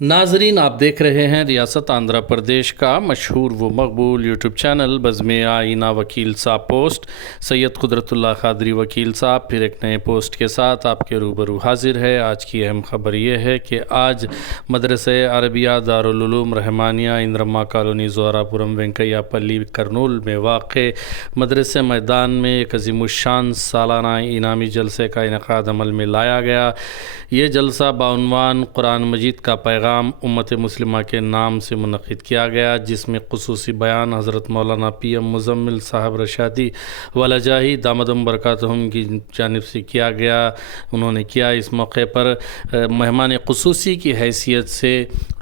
ناظرین، آپ دیکھ رہے ہیں ریاست آندھرا پردیش کا مشہور و مقبول یوٹیوب چینل بزم آئینہ وکیل صاحب پوسٹ. سید قدرت اللہ قادری وکیل صاحب پھر ایک نئے پوسٹ کے ساتھ آپ کے روبرو حاضر ہے. آج کی اہم خبر یہ ہے کہ آج مدرسہ عربیہ دارالعلوم رحمانیہ اندرما کالونی زوراپورم وینکیا پلی کرنول میں واقع مدرسہ میدان میں ایک عظیم الشان سالانہ انعامی جلسے کا انعقاد عمل میں لایا گیا. یہ جلسہ بعنوان قرآن مجید کا پیغام امت مسلمہ کے نام سے منعقد کیا گیا، جس میں خصوصی بیان حضرت مولانا پی ایم مزمل صاحب رشادی ولجاہی دامدم برکاتہم کی جانب سے کیا گیا. انہوں نے کیا. اس موقع پر مہمان خصوصی کی حیثیت سے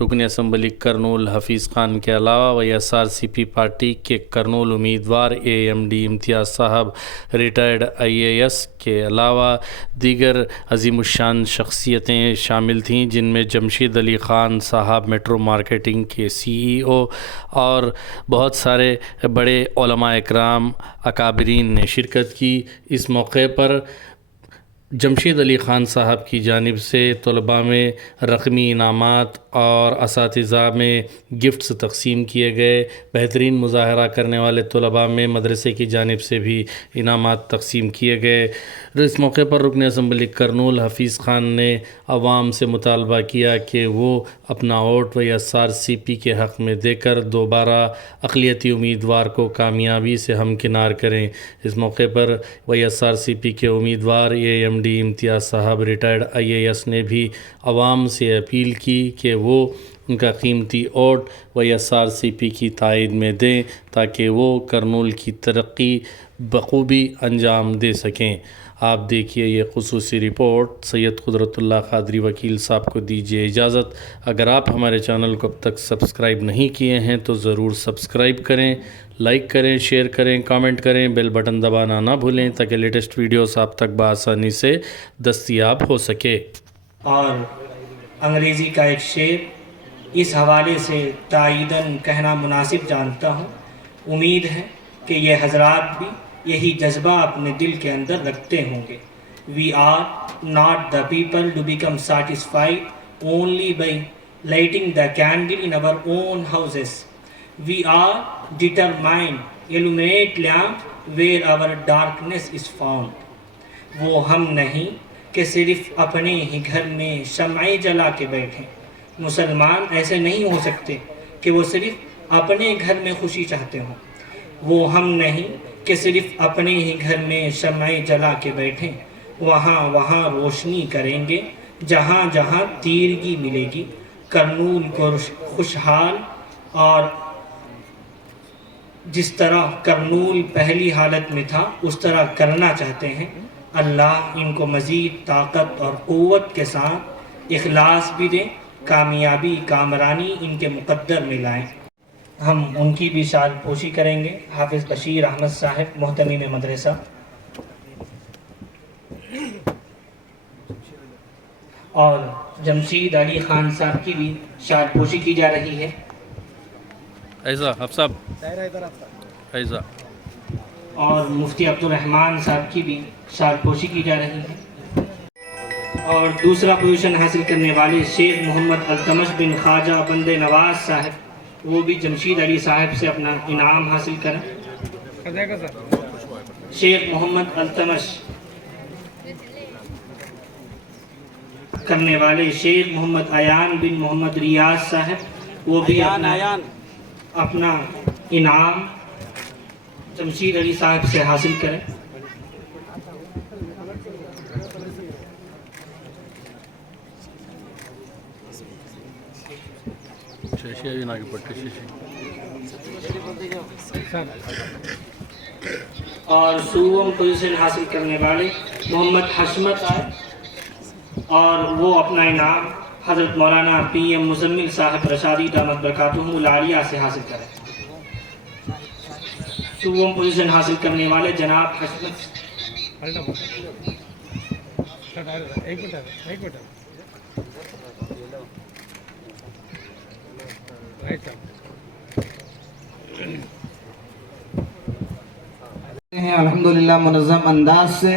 رکن اسمبلی کرنول حفیظ خان کے علاوہ YSRCP پارٹی کے کرنول امیدوار AMD امتیاز صاحب ریٹائرڈ IAS کے علاوہ دیگر عظیم الشان شخصیتیں شامل تھیں، جن میں جمشید علی خان صاحب میٹرو مارکیٹنگ کے CEO اور بہت سارے بڑے علماء اکرام اکابرین نے شرکت کی. اس موقع پر جمشید علی خان صاحب کی جانب سے طلباء میں رقمی انعامات اور اساتذہ میں گفٹس تقسیم کیے گئے. بہترین مظاہرہ کرنے والے طلباء میں مدرسے کی جانب سے بھی انعامات تقسیم کیے گئے. اس موقع پر رکن اسمبلی کرنول حفیظ خان نے عوام سے مطالبہ کیا کہ وہ اپنا ووٹ YSRCP کے حق میں دے کر دوبارہ اقلیتی امیدوار کو کامیابی سے ہمکنار کریں. اس موقع پر YSRCP کے امیدوار AMD امتیاز صاحب ریٹائرڈ IAS نے بھی عوام سے اپیل کی کہ وہ ان کا قیمتی ووٹ YSRCP کی تائید میں دیں تاکہ وہ کرنول کی ترقی بخوبی انجام دے سکیں. آپ دیکھیے یہ خصوصی رپورٹ. سید قدرت اللہ قادری وکیل صاحب کو دیجیے اجازت. اگر آپ ہمارے چینل کو اب تک سبسکرائب نہیں کیے ہیں تو ضرور سبسکرائب کریں، لائک کریں، شیئر کریں، کامنٹ کریں، بیل بٹن دبانا نہ بھولیں تاکہ لیٹسٹ ویڈیوز آپ تک بآسانی سے دستیاب ہو سکے. اور انگریزی کا ایک شعر اس حوالے سے تائیداً کہنا مناسب جانتا ہوں. امید ہے کہ یہ حضرات بھی یہی جذبہ اپنے دل کے اندر رکھتے ہوں گے. We are not the people to become satisfied only by lighting the candle in our own houses. We are determined to illuminate lamp where our darkness is found. وہ ہم نہیں کہ صرف اپنے ہی گھر میں شمعیں جلا کے بیٹھیں. مسلمان ایسے نہیں ہو سکتے کہ وہ صرف اپنے گھر میں خوشی چاہتے ہوں. وہ ہم نہیں کہ صرف اپنے ہی گھر میں شمعیں جلا کے بیٹھیں. وہاں روشنی کریں گے جہاں جہاں تیرگی ملے گی. کرنول کو خوشحال اور جس طرح کرنول پہلی حالت میں تھا اس طرح کرنا چاہتے ہیں. اللہ ان کو مزید طاقت اور قوت کے ساتھ اخلاص بھی دیں، کامیابی کامرانی ان کے مقدر میں لائیں. ہم ان کی بھی شال پوشی کریں گے. حافظ بشیر احمد صاحب محتمیم مدرسہ اور جمشید علی خان صاحب کی بھی شال پوشی کی جا رہی ہے. ایسا حفصہ ایسا اور مفتی عبدالرحمن صاحب کی بھی شال پوشی کی جا رہی ہے. اور دوسرا پوزیشن حاصل کرنے والے شیخ محمد التمش بن خواجہ بند نواز صاحب، وہ بھی جمشید علی صاحب سے اپنا انعام حاصل کریں. شیخ محمد التمش کرنے والے شیخ محمد ایان بن محمد ریاض صاحب، وہ بھی اپنا انعام جمشید علی صاحب سے حاصل کریں. اور سوم پوزیشن حاصل کرنے والے محمد حشمت اور وہ اپنا انعام حضرت مولانا پی ایم مزمل صاحب رشادی دامت برکاتہم العالیہ سے حاصل کریں. سوم پوزیشن حاصل کرنے والے جناب حشمت الحمدللہ منظم انداز سے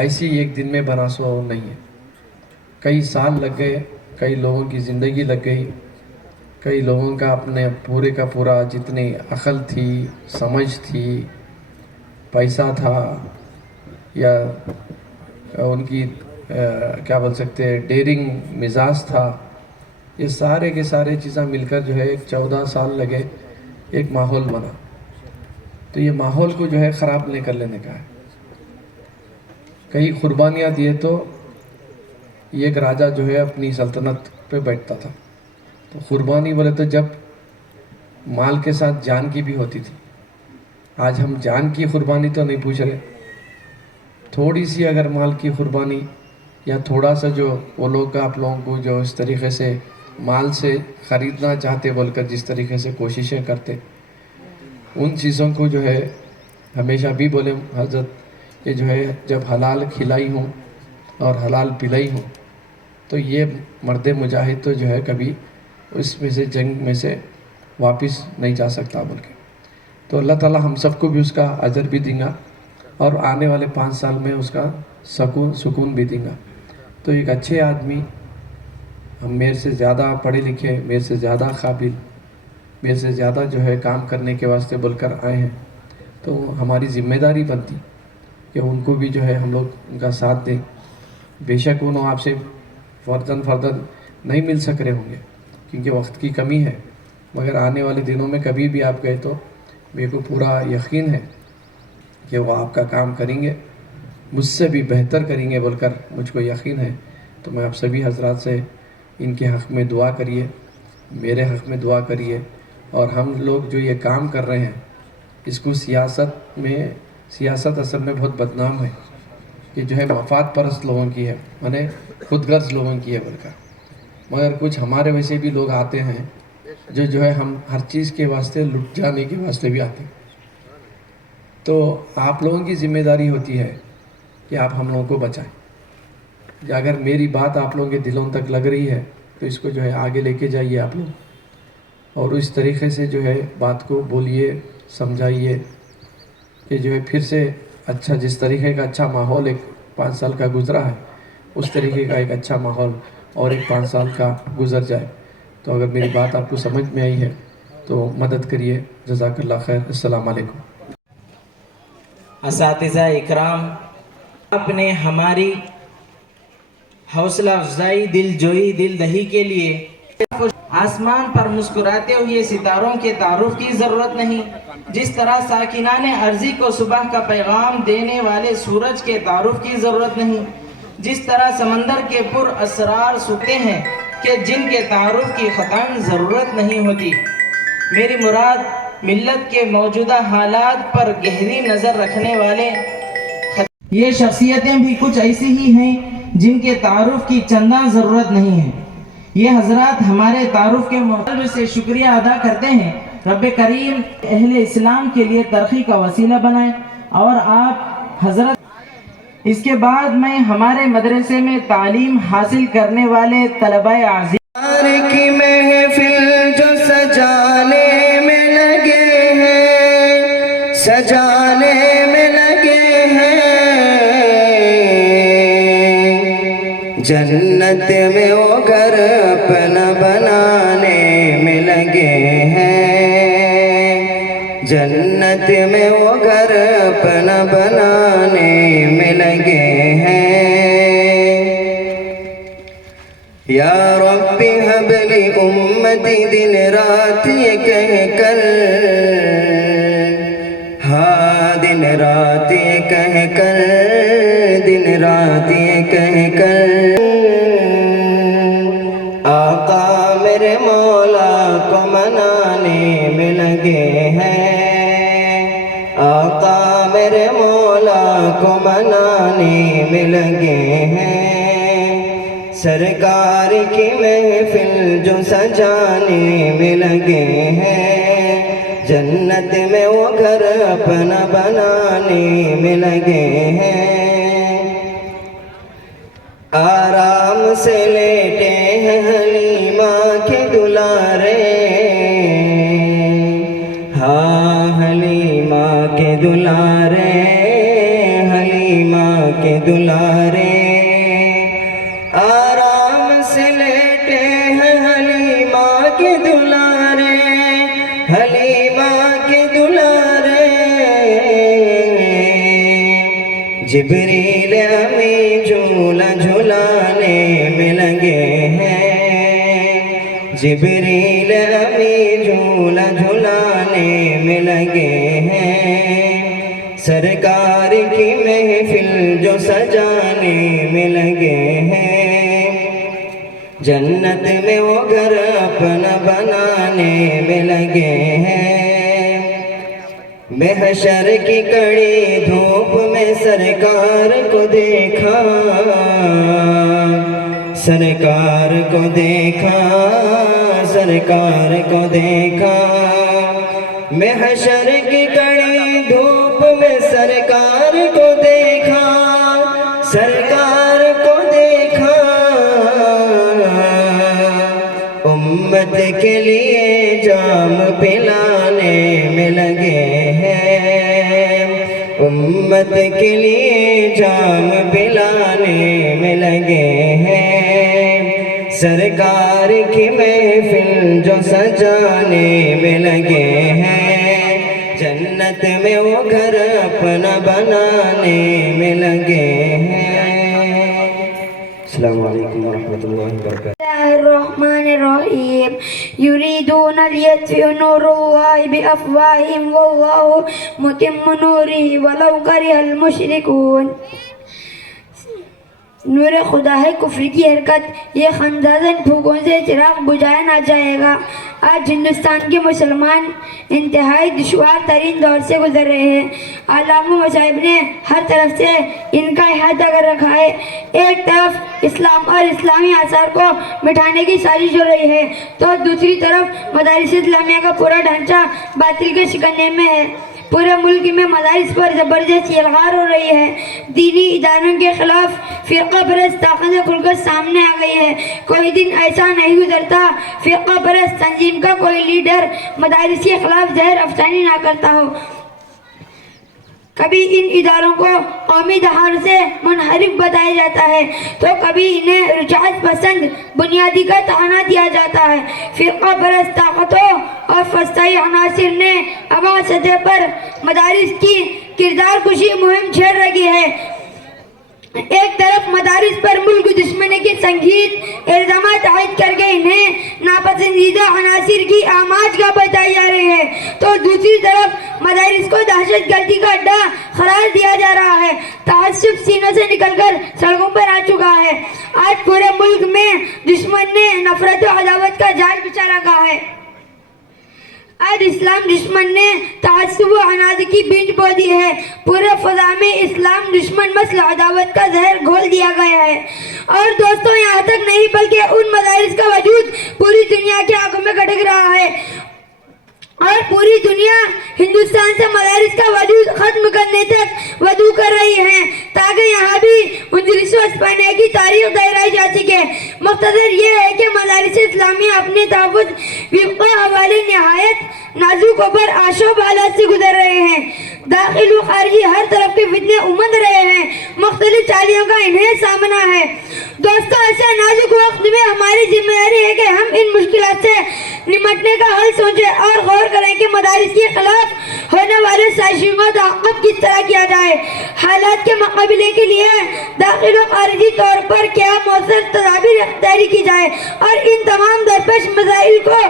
ایسی ایک دن میں بنا سو نہیں ہے، کئی سال لگ گئے، کئی لوگوں کی زندگی لگ گئی، کئی لوگوں کا اپنے پورے کا پورا جتنی عقل تھی، سمجھ تھی، پیسہ تھا، یا ان کی کیا بول سکتے ڈیرنگ مزاج تھا، یہ سارے کے سارے چیزیں مل کر جو ہے ایک 14 سال لگے ایک ماحول بنا. تو یہ ماحول کو جو ہے خراب نہیں کر لینے کا ہے. کئی قربانیاں دیے تو ایک راجہ جو ہے اپنی سلطنت پہ بیٹھتا تھا، تو قربانی بولے تو جب مال کے ساتھ جان کی بھی ہوتی تھی. آج ہم جان کی قربانی تو نہیں پوچھ رہے، تھوڑی سی اگر مال کی قربانی یا تھوڑا سا جو وہ لوگ آپ لوگوں کو جو اس طریقے سے مال سے خریدنا چاہتے بول کر جس طریقے سے کوششیں کرتے، ان چیزوں کو جو ہے ہمیشہ بھی بولے حضرت کہ جو ہے جب حلال کھلائی ہوں اور حلال پلائی ہوں تو یہ مرد مجاہد تو جو ہے کبھی اس میں سے جنگ میں سے واپس نہیں جا سکتا بول کے. تو اللہ تعالیٰ ہم سب کو بھی اس کا اجر بھی دیں گا اور آنے والے 5 سال میں اس کا سکون بھی دیں گا. تو ایک اچھے آدمی، ہم میرے سے زیادہ پڑھے لکھے، میرے سے زیادہ قابل، میرے سے زیادہ جو ہے کام کرنے کے واسطے بول کر آئے ہیں، تو ہماری ذمہ داری بنتی کہ ان کو بھی جو ہے ہم لوگ ان کا ساتھ دیں. بے شک انہوں آپ سے فرداً نہیں مل سک رہے ہوں گے کیونکہ وقت کی کمی ہے، مگر آنے والے دنوں میں کبھی بھی آپ گئے تو میرے کو پورا یقین ہے کہ وہ آپ کا کام کریں گے، مجھ سے بھی بہتر کریں گے بول کر مجھ کو یقین ہے. تو میں آپ سبھی حضرات سے ان کے حق میں دعا کریے، میرے حق میں دعا کریے. اور ہم لوگ جو یہ کام کر رہے ہیں اس کو سیاست اصل میں بہت بدنام ہے کہ جو ہے مفاد پرست لوگوں کی ہے، مانے خود غرض لوگوں کی ہے بول کر. مگر کچھ ہمارے ویسے بھی لوگ آتے ہیں جو ہے ہم ہر چیز کے واسطے لٹ جانے کے واسطے بھی آتے ہیں. تو آپ لوگوں کی ذمہ داری ہوتی ہے کہ آپ ہم لوگوں کو بچائیں. اگر میری بات آپ لوگوں کے دلوں تک لگ رہی ہے تو اس کو جو ہے آگے لے کے جائیے آپ لوگ، اور اس طریقے سے جو ہے بات کو بولیے، سمجھائیے کہ جو ہے پھر سے اچھا، جس طریقے کا اچھا ماحول ایک 5 سال کا گزرا ہے اس طریقے کا ایک اچھا ماحول اور ایک 5 سال کا گزر جائے. تو اگر میری بات آپ کو سمجھ میں آئی ہے تو مدد کریے. جزاک اللہ خیر. السلام علیکم. اساتذہ اکرام، آپ نے ہماری حوصلہ افزائی، دل جوئی، دل دہی کے لیے آسمان پر مسکراتے ہوئے ستاروں کے تعارف کی ضرورت نہیں، جس طرح ساکنان ارضی کو صبح کا پیغام دینے والے سورج کے تعارف کی ضرورت نہیں، جس طرح سمندر کے پر اسرار سکتے ہیں کہ جن کے تعارف کی قطعاً ضرورت نہیں ہوتی. میری مراد ملت کے موجودہ حالات پر گہری نظر رکھنے والے یہ شخصیتیں بھی کچھ ایسی ہی ہیں جن کے تعارف کی چنداں ضرورت نہیں ہے. یہ حضرات ہمارے تعارف کے قلب سے شکریہ ادا کرتے ہیں. رب کریم اہل اسلام کے لیے ترقی کا وسیلہ بنائے. اور آپ حضرت، اس کے بعد میں ہمارے مدرسے میں تعلیم حاصل کرنے والے طلباء عزیز کی محفل جو سجانے میں لگے ہیں، سجانے میں لگے ہیں، جنت میں وہ گھر اپنا بنانے میں لگے ہیں، جنت میں وہ گھر اپنا بنانے میں لگے ہیں. یا رب حب لی امتی، دن رات یہ کہہ کر، ہاں دن رات یہ کہہ کر، دن رات یہ کہہ کر، آقا میرے مولا کو منانے میں لگے ہیں، آقا میرے مولا کو منانے میں لگے ہیں. سرکار کی محفل جو سجانے میں لگے ہیں، جنت میں وہ گھر اپنا بنانے میں لگے ہیں. آرام سے لیٹے ہیں حلیمہ کے دلارے، ہاں حلیمہ کے دلارے، حلیمہ کے دلارے آرام سے لیٹے ہیں حلیمہ کے دلارے حلیمہ کے دلارے جبریل امین جھولا جھولانے میں لگے ہیں جبریل امین جھولا جھولانے میں لگے ہیں سرکار کی محفل جو سجانے میں لگے ہیں جنت میں وہ گھر اپنا بنانے میں لگے ہیں محشر کی کڑی دھوپ میں سرکار کو دیکھا سرکار کو دیکھا سرکار کو دیکھا محشر کی کڑی دھوپ میں سرکار کو دیکھا سرکار کو دیکھا امت کے لیے جام پلانے میں لگے ہیں امت کے لیے جام پلانے میں لگے ہیں سرکار کی محفل جو سجانے میں لگے ہیں جنت میں وہ گھر اپنا بنانے میں لگے ہیں السلام علیکم ورحمۃ اللہ وبرکاتہ الرحمن الرحیم یریدون لیطفئوا نور اللہ بافواہہم واللہ متم نورہ ولو کرہ المشرکون نور خدا ہے کفر کی حرکت یہ خندازن پھوکوں سے چراغ بجھایا نہ جائے گا آج ہندوستان کے مسلمان انتہائی دشوار ترین دور سے گزر رہے ہیں علامہ مصائب نے ہر طرف سے ان کا احاطہ کر رکھا ہے ایک طرف اسلام اور اسلامی آثار کو مٹھانے کی سازش ہو رہی ہے تو دوسری طرف مدارس اسلامیہ کا پورا ڈھانچہ باطل کے شکنجے میں ہے پورے ملک میں مدارس پر زبردست یلغار ہو رہی ہے دینی اداروں کے خلاف فرقہ پرست طاقتیں کھل کر سامنے آ گئی ہے کوئی دن ایسا نہیں گزرتا فرقہ پرست تنظیم کا کوئی لیڈر مدارس کے خلاف زہر افشانی نہ کرتا ہو کبھی ان اداروں کو قومی دہار سے منحرف بتایا جاتا ہے تو کبھی انہیں رجعت پسند بنیادی کا طعنہ دیا جاتا ہے فرقہ پرست طاقتوں اور فسطائی عناصر نے عوامی سطح پر مدارس کی کردار کشی مہم چھیڑ رکھی ہے ایک طرف مدارس پر ملک دشمنی کی سنگین الزامات عائد کر کے انہیں ناپسندیدہ عناصر کی آماج کا بتائی جا رہی ہے تو دوسری طرف مدارس کو دہشت گردی کا اڈا قرار دیا جا رہا ہے تعصب سینوں سے نکل کر سڑکوں پر آ چکا ہے آج پورے ملک میں دشمن نے نفرت و عداوت کا جال بچھا رکھا ہے آج اسلام دشمن نے تعصب و عناد کی بیج بو دی ہے پورے فضا میں اسلام دشمن مسل عداوت کا زہر گھول دیا گیا ہے اور دوستوں یہاں تک نہیں بلکہ ان مدارس کا وجود پوری دنیا کی آنکھوں میں کھٹک رہا ہے اور پوری دنیا ہندوستان سے مدارس کا وجود ختم کرنے تک ودعو کر رہی ہے تاکہ یہاں بھی 1955 کی تاریخ دہرائی جا سکے مختصر یہ ہے کہ مدارس اسلامیہ اپنے تحفظ وفق حوالے نہایت نازک پر آشوب حالات سے گزر رہے ہیں داخل و خارجی ہر طرف کے فتنے امند رہے ہیں مختلف چالیوں کا انہیں سامنا ہے دوستوں ایسے نازک وقت میں ہماری ذمہ داری ہے کہ ہم ان مشکلات سے نمٹنے کا حل سوچیں اور غور کریں کہ مدارس کے خلاف ہونے والے سازشوں کا تعاقب کس طرح کیا جائے حالات کے مقابلے کے لیے داخل و خارجی طور پر کیا مؤثر تدابیر اختیاری کی جائے اور ان تمام درپیش مسائل کو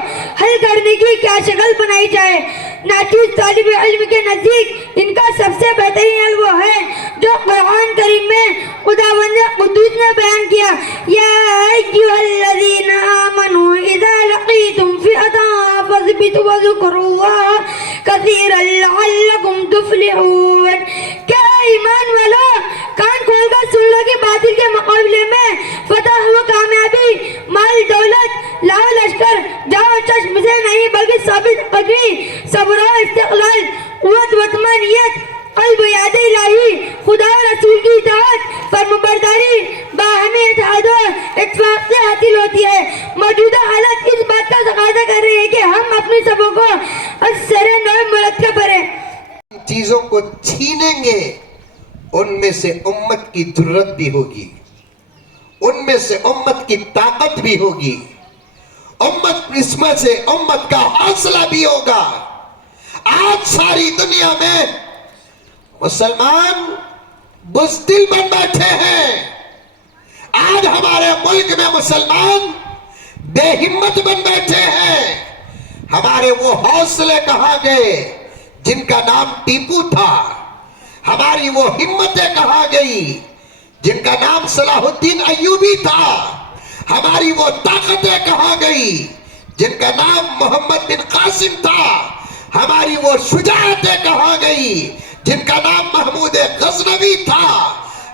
حل کرنے کی کیا شکل بنائی جائے ناچیز طالب علم کے نزدیک ان کا سب سے بہترین حل وہ ہے جو قرآن کریم میں خداوند قدوس نے بیان کیا یا ایھا الذین آمنوا اذا لقیتم فئۃ فاثبتوا واذکروا اللہ کثیرا لعلکم تفلحون کیا ایمان والو کان کھول کر سن لو کہ باطل کے مقابلے میں فتح و کامیابی مال دولت لاؤ لشکر جاؤ چشم سے نہیں بلکہ ثابت قدمی صبر و استقلال قوت و طمانینت قلب و یاد الہی خدا و رسول کی اطاعت فرمانبرداری باہمی اتحاد و اتفاق سے حاصل ہوتی ہے موجودہ حالات اس بات کا تقاضا کر رہے ہیں کہ ہم اپنی سبوں کو از سر نو مرتب کریں چیزوں کو چھینیں گے ان میں سے امت کی جرت بھی ہوگی, ان میں سے امت کی طاقت بھی ہوگی, اس میں سے امت کا حوصلہ بھی ہوگا. آج ساری دنیا میں مسلمان بزدل بن بیٹھے ہیں. آج ہمارے ملک میں مسلمان بے ہمت بن بیٹھے ہیں. ہمارے وہ حوصلے کہاں گئے جن کا نام ٹیپو تھا؟ ہماری وہ ہمتیں کہاں گئی جن کا نام صلاح الدین ایوبی تھا؟ ہماری وہ طاقتیں کہاں گئی جن کا نام محمد بن قاسم تھا؟ ہماری وہ شجاعتیں کہاں گئی جن کا نام محمود غزنوی تھا؟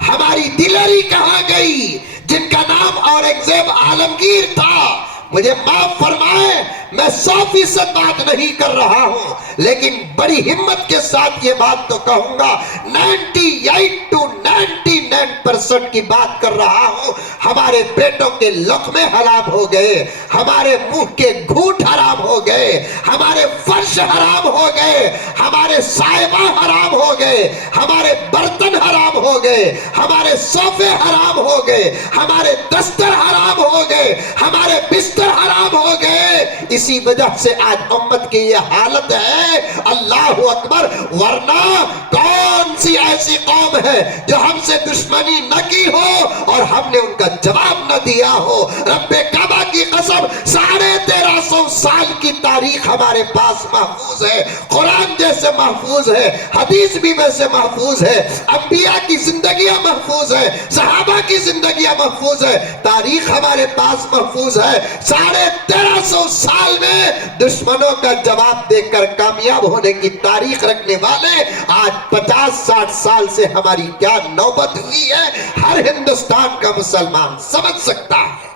ہماری دلری کہاں گئی جن کا نام اورنگزیب عالمگیر تھا؟ مجھے معاف فرمائیں, میں 100% بات نہیں کر رہا ہوں, لیکن بڑی ہمت کے ساتھ یہ بات تو کہوں گا, 98 to 99% کی بات کر رہا ہوں. ہمارے پیٹوں کے لقمے حرام ہو گئے, ہمارے منہ کے گھونٹ حرام ہو گئے, ہمارے فرش حرام ہو گئے, ہمارے سائبہ حرام ہو گئے, ہمارے برتن حرام ہو گئے, ہمارے صوفے حرام ہو گئے, ہمارے دستر حرام ہو گئے, ہمارے بستر حرام ہو گئے. اسی وجہ سے آج امت کی یہ حالت ہے. اللہ اکبر. ورنہ کون سی ایسی قوم ہے جو ہم سے دشمنی نہ کی ہو اور ہم نے ان کا جواب نہ دیا ہو؟ رب کعبہ کی قسم 1350 سال کی تاریخ ہمارے پاس محفوظ ہے. قرآن جیسے محفوظ ہے, حدیث بھی ویسے محفوظ ہے, انبیاء کی زندگیاں محفوظ ہے, صحابہ کی زندگیاں محفوظ ہے, تاریخ ہمارے پاس محفوظ ہے. 1350 سال میں دشمنوں کا جواب دے کر کامیاب ہونے کی تاریخ رکھنے والے آج 50-60 سال سے ہماری کیا نوبت ہوئی ہے, ہر ہندوستان کا مسلمان سمجھ سکتا ہے.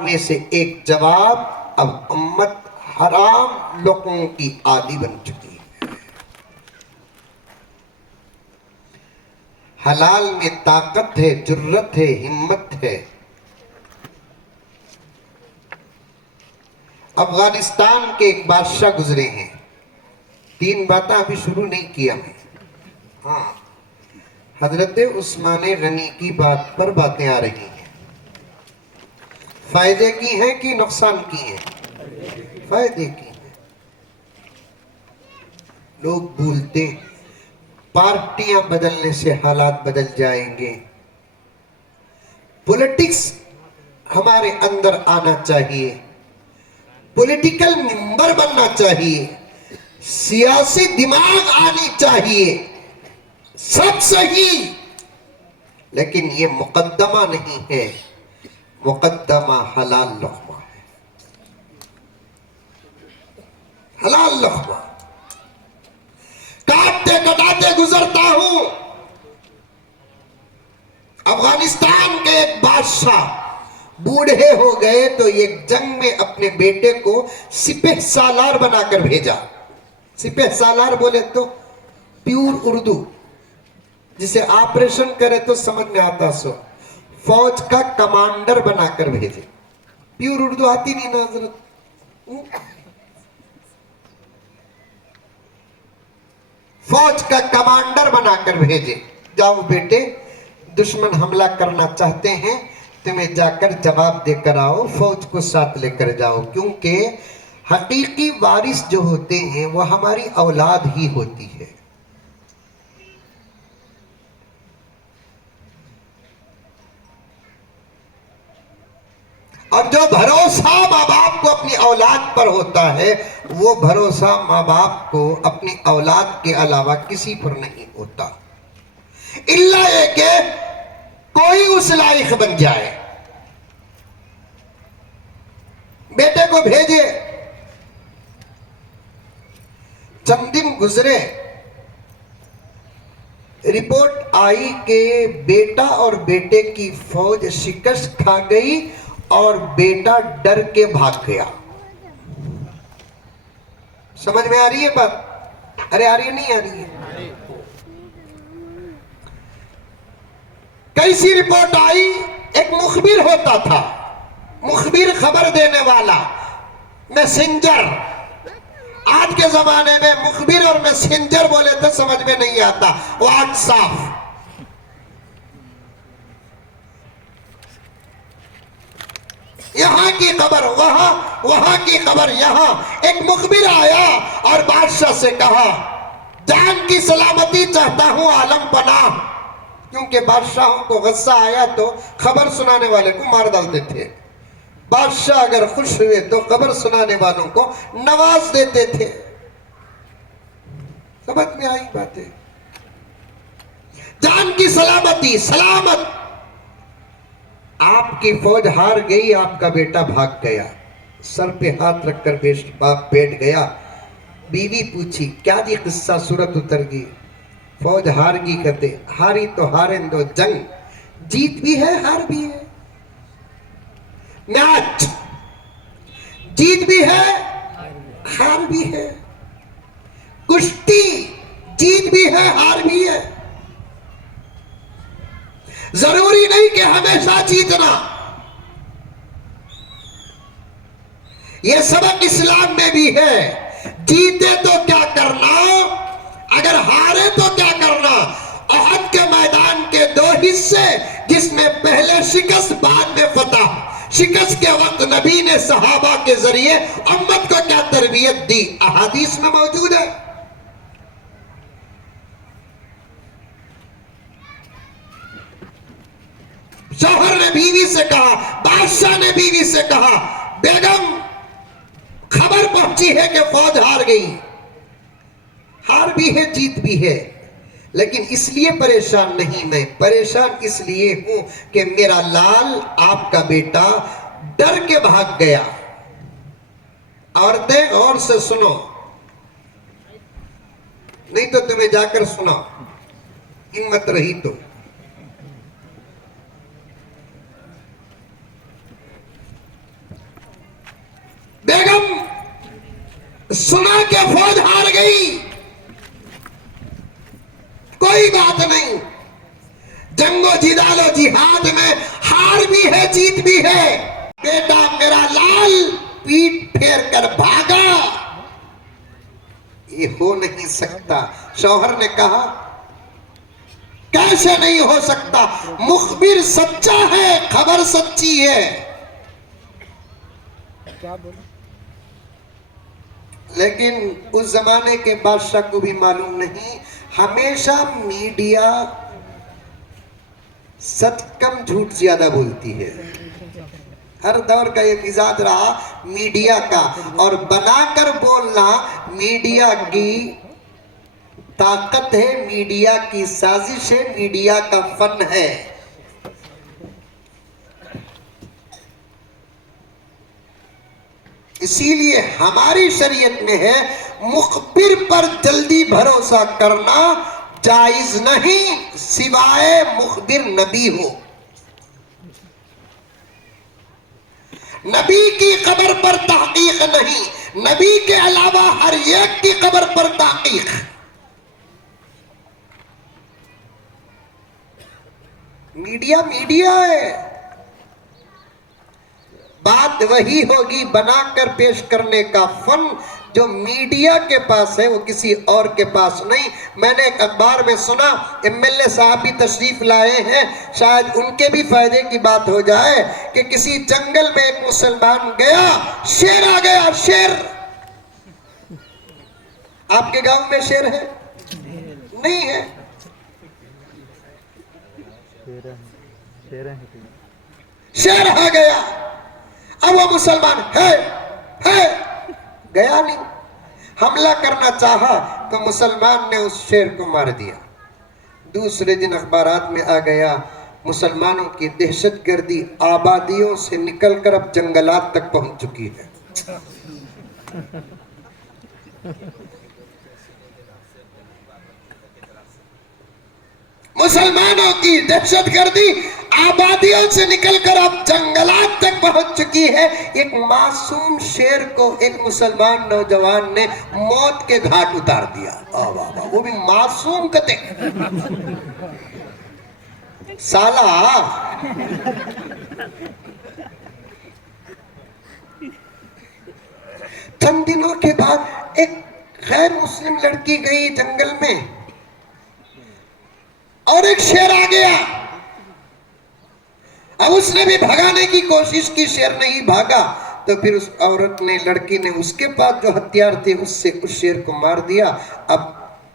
میں سے ایک جواب, اب امت حرام لوگوں کی عادی بن چکی ہے. حلال میں طاقت ہے, جرت ہے, ہمت ہے. افغانستان کے ایک بادشاہ گزرے ہیں. 3 باتیں ابھی شروع نہیں کیا میں. ہاں, حضرت عثمان غنی کی بات پر باتیں آ رہی ہیں. فائدے کی ہیں کہ نقصان کی ہیں؟ فائدے کی ہیں. لوگ بھولتے ہیں پارٹیاں بدلنے سے حالات بدل جائیں گے. پولیٹکس ہمارے اندر آنا چاہیے, پولیٹیکل ممبر بننا چاہیے, سیاسی دماغ آنی چاہیے, سب صحیح, لیکن یہ مقدمہ نہیں ہے. مقدمہ حلال لقمہ ہے. حلال لقمہ کاٹتے کٹاتے گزرتا ہوں. افغانستان کے ایک بادشاہ بوڑھے ہو گئے تو ایک جنگ میں اپنے بیٹے کو سپہ سالار بنا کر بھیجا. سپہ سالار بولے تو پیور اردو, جسے آپریشن کرے تو سمجھ میں آتا سو, فوج کا کمانڈر بنا کر بھیجے. پیور اردو آتی نہیں نا حضرت. فوج کا کمانڈر بنا کر بھیجے, جاؤ بیٹے دشمن حملہ کرنا چاہتے ہیں, تمہیں جا کر جواب دے کر آؤ, فوج کو ساتھ لے کر جاؤ, کیونکہ حقیقی وارث جو ہوتے ہیں وہ ہماری اولاد ہی ہوتی ہے. اور جو بھروسہ ماں باپ کو اپنی اولاد پر ہوتا ہے, وہ بھروسہ ماں باپ کو اپنی اولاد کے علاوہ کسی پر نہیں ہوتا, الا یہ کہ کوئی اس لائق بن جائے. بیٹے کو بھیجے, چند دن گزرے, رپورٹ آئی کہ بیٹا اور بیٹے کی فوج شکست کھا گئی اور بیٹا ڈر کے بھاگ گیا. سمجھ میں آ رہی ہے بات؟ ارے آ رہی ہے نہیں آ رہی ہے؟ کیسی رپورٹ آئی؟ ایک مخبر ہوتا تھا, مخبر خبر دینے والا, میسنجر. آج کے زمانے میں مخبر اور میسنجر بولے تو سمجھ میں نہیں آتا، واٹس ایپ۔ یہاں کی خبر وہاں، وہاں کی خبر یہاں۔ ایک مخبر آیا اور بادشاہ سے کہا جان کی سلامتی چاہتا ہوں عالم پناہ، کیونکہ بادشاہوں کو غصہ آیا تو خبر سنانے والے کو مار ڈالتے تھے، بادشاہ اگر خوش ہوئے تو خبر سنانے والوں کو نواز دیتے تھے۔ سمجھ میں آئی باتیں؟ جان کی سلامتی، سلامت، آپ کی فوج ہار گئی، آپ کا بیٹا بھاگ گیا، سر پہ ہاتھ رکھ کر باپ بیٹھ گیا۔ بیوی پوچھی کیا جی قصہ؟ صورت اتر گئی، فوج ہار گئی، کہتے ہاری تو ہارن دو، جنگ جیت بھی ہے ہار بھی ہے، میچ جیت بھی ہے ہار بھی ہے، کشتی جیت بھی ہے ہار بھی ہے، ضروری نہیں کہ ہمیشہ جیتنا۔ یہ سبق اسلام میں بھی ہے، جیتے تو کیا کرنا، اگر ہارے تو کیا کرنا۔ احد کے میدان کے دو حصے، جس میں پہلے شکست بعد میں فتح۔ شکست کے وقت نبی نے صحابہ کے ذریعے امت کو کیا تربیت دی، احادیث میں موجود ہے۔ شوہر نے بیوی سے کہا، بادشاہ نے بیوی سے کہا بیگم خبر پہنچی ہے کہ فوج ہار گئی، ہار بھی ہے جیت بھی ہے، لیکن اس لیے پریشان نہیں، میں پریشان اس لیے ہوں کہ میرا لال آپ کا بیٹا ڈر کے بھاگ گیا۔ عورتیں غور سے سنو، نہیں تو تمہیں جا کر سنا، ہمت رہی تو۔ بیگم سنا کہ فوج ہار گئی، کوئی بات نہیں، جنگ و جدال و جہاد میں ہار بھی ہے جیت بھی ہے، بیٹا میرا لال پیٹ پھیر کر بھاگا، یہ ہو نہیں سکتا۔ شوہر نے کہا کیسے نہیں ہو سکتا، مخبر سچا ہے، خبر سچی ہے، لیکن اس زمانے کے بادشاہ کو بھی معلوم نہیں، ہمیشہ میڈیا سچ کم جھوٹ زیادہ بولتی ہے، ہر دور کا یہ مزاج رہا میڈیا کا، اور بنا کر بولنا میڈیا کی طاقت ہے، میڈیا کی سازش ہے، میڈیا کا فن ہے۔ اسی لیے ہماری شریعت میں ہے مخبر پر جلدی بھروسہ کرنا جائز نہیں، سوائے مخبر نبی ہو۔ نبی کی خبر پر تحقیق نہیں، نبی کے علاوہ ہر ایک کی خبر پر تحقیق۔ میڈیا میڈیا ہے، بات وہی ہوگی بنا کر پیش کرنے کا فن جو میڈیا کے پاس ہے، وہ کسی اور کے پاس نہیں۔ میں نے ایک اخبار میں سنا، MLA صاحب بھی تشریف لائے ہیں، شاید ان کے بھی فائدے کی بات ہو جائے، کہ کسی جنگل میں ایک مسلمان گیا، شیر آ گیا، شیر۔ آپ کے گاؤں میں شیر ہے؟ نہیں ہے۔ شیر آ گیا، اب وہ مسلمان ہے گیا نہیں، حملہ کرنا چاہا تو مسلمان نے اس شیر کو مار دیا۔ دوسرے دن اخبارات میں آ گیا مسلمانوں کی دہشت گردی آبادیوں سے نکل کر اب جنگلات تک پہنچ چکی ہے۔ مسلمانوں کی دہشت گردی آبادیوں سے نکل کر اب جنگلات تک پہنچ چکی ہے۔ ایک معصوم شیر کو ایک مسلمان نوجوان نے موت کے گھاٹ اتار دیا، وہ بھی معصوم کتے سالہ۔ چند دنوں کے بعد ایک غیر مسلم لڑکی گئی جنگل میں اور ایک شیر آ گیا. اب اس نے بھی بھگانے کی کوشش کی, شیر نہیں بھاگا, تو پھر اس عورت نے, لڑکی نے اس کے پاس جو ہتھیار تھے اس سے اس شیر کو مار دیا. اب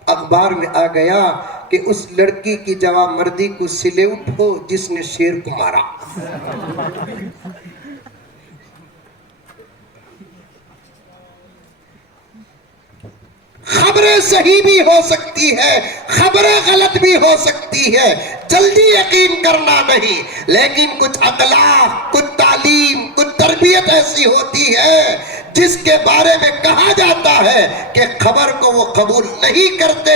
اخبار میں آ گیا کہ اس لڑکی کی جوان مردی کو سلیوٹ ہو جس نے شیر کو مارا. خبریں صحیح بھی ہو سکتی ہے, خبریں غلط بھی ہو سکتی ہے, جلدی یقین کرنا نہیں, لیکن کچھ اخلاق, کچھ تعلیم, کچھ تربیت ایسی ہوتی ہے جس کے بارے میں کہا جاتا ہے کہ خبر کو وہ قبول نہیں کرتے.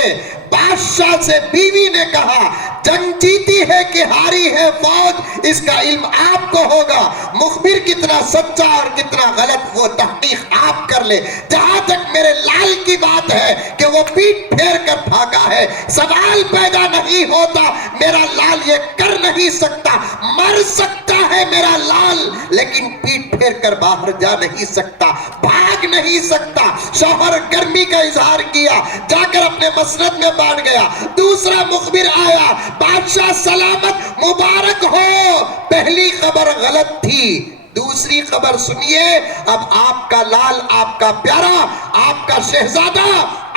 بادشاہ سے بیوی نے کہا جنگ جیتی ہے کہ ہاری ہے فوج, اس کا علم آپ کو ہوگا, مخبر کتنا سچا اور کتنا غلط وہ تحقیق آپ کر لے. جہاں تک میرے لال کی بات ہے کہ وہ پیٹ پھیر کر بھاگا ہے, سوال پیدا نہیں ہوتا میرا لال یہ کر نہیں سکتا, مر سکتا ہے میرا لال لیکن پیٹ پھیر کر باہر جا نہیں سکتا, بھاگ نہیں سکتا. شوہر گرمی کا اظہار کیا, جا کر اپنے مسند میں بیٹھ گیا. دوسرا مخبر آیا, بادشاہ سلامت مبارک ہو, پہلی خبر غلط تھی, دوسری خبر سنیے, اب آپ کا لال, آپ کا پیارا, آپ کا شہزادہ,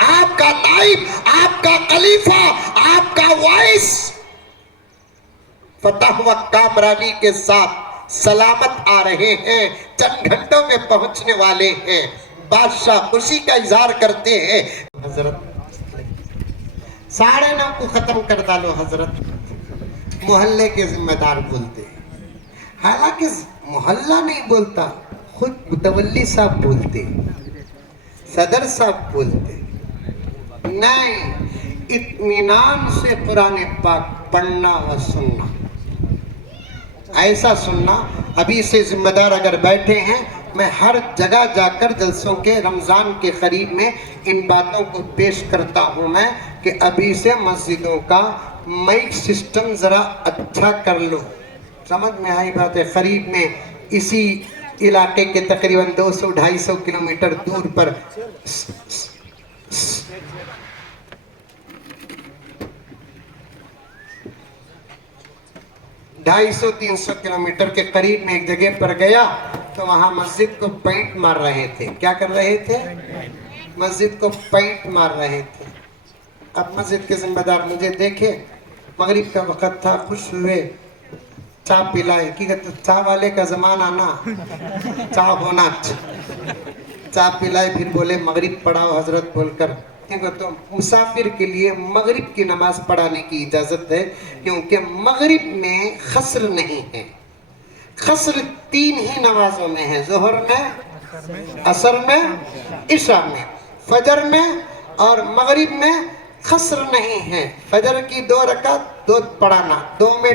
آپ کا نائب, آپ کا خلیفہ, آپ کا وائس فتح و کامرانی کے ساتھ سلامت آ رہے ہیں, چند گھنٹوں میں پہنچنے والے ہیں. بادشاہ خوشی کا اظہار کرتے ہیں. حضرت 9:30 کو ختم کر ڈالو حضرت, محلے کے ذمہ دار بولتے ہیں. حالانکہ محلہ نہیں بولتا, خود متولی صاحب بولتے, صدر صاحب بولتے. نہیں, اطمینان سے قرآن پاک پڑھنا و سننا, ایسا سننا. ابھی سے ذمہ دار اگر بیٹھے ہیں, میں ہر جگہ جا کر جلسوں کے رمضان کے قریب میں ان باتوں کو پیش کرتا ہوں میں کہ ابھی سے مسجدوں کا مائک سسٹم ذرا اچھا کر لو. سمجھ میں آئی بات ہے؟ قریب میں اسی علاقے کے تقریباً 200-250 کلومیٹر دور پر 250-300 کلومیٹر کے قریب میں ایک جگہ پر گیا تو وہاں مسجد کو پینٹ مار رہے تھے. کیا کر رہے تھے؟ مسجد کو پینٹ مار رہے تھے. اب مسجد کے ذمہ دار مجھے دیکھے, مغرب کا وقت تھا, خوش ہوئے, چاہ پلائے. کی کہتے چاہ والے کا زمانہ نا, چاہ ہونا, چاہ پلائے. پھر بولے مغرب پڑھاؤ حضرت بول کر. تو مسافر کے لیے مغرب کی نماز پڑھانے کی اجازت ہے, کیونکہ مغرب میں قصر نہیں ہے. قصر 3 ہی نمازوں میں ہے, ظہر میں, عصر میں, عشاء میں. فجر میں اور مغرب میں قصر نہیں ہے. فجر کی 2 رکعت 2 پڑھانا, 2 میں